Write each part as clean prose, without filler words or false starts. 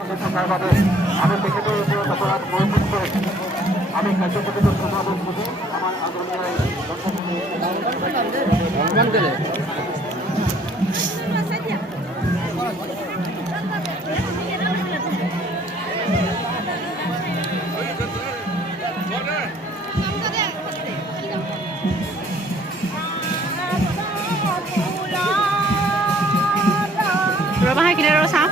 আমি তেখেতের উপর অপরাধ মনোযোগ করেছি। আমি কার্যকরিত প্রভাবক বুঝি আমার আন্দোলনের Berapa hari kira rosa?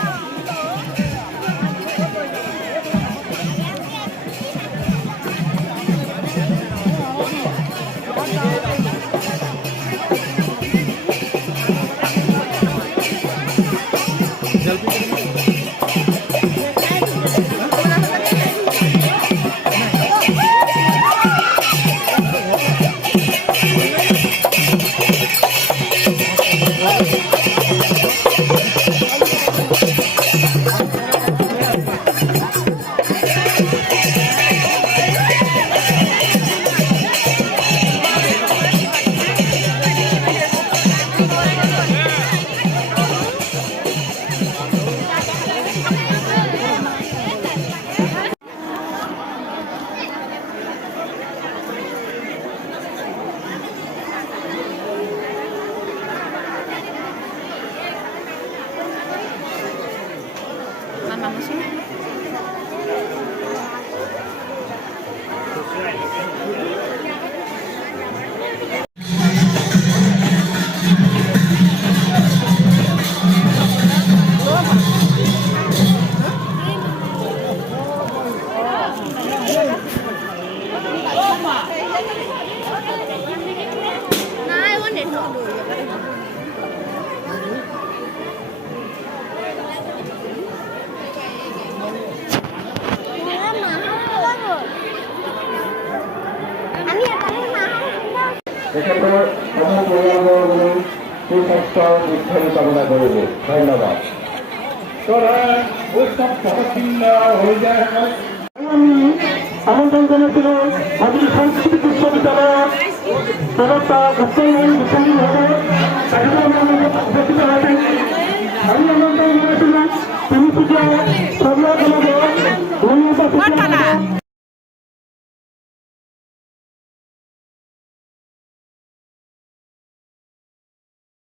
এখানকার আমার পরিবারগুলো সুস্বাস্থ্য দীর্ঘায়ু কামনা করব। ধন্যবাদ। আমন্ত্রণ জানাচ্ছিল আমাদের সাংস্কৃতিক বিশ্ববিদ্যালয় প্রবক্তা উত্তরবঙ্গ বিশ্ববিদ্যালয় আমি আমন্ত্রণ জানাচ্ছিলাম তিনি পূজা সর্বদা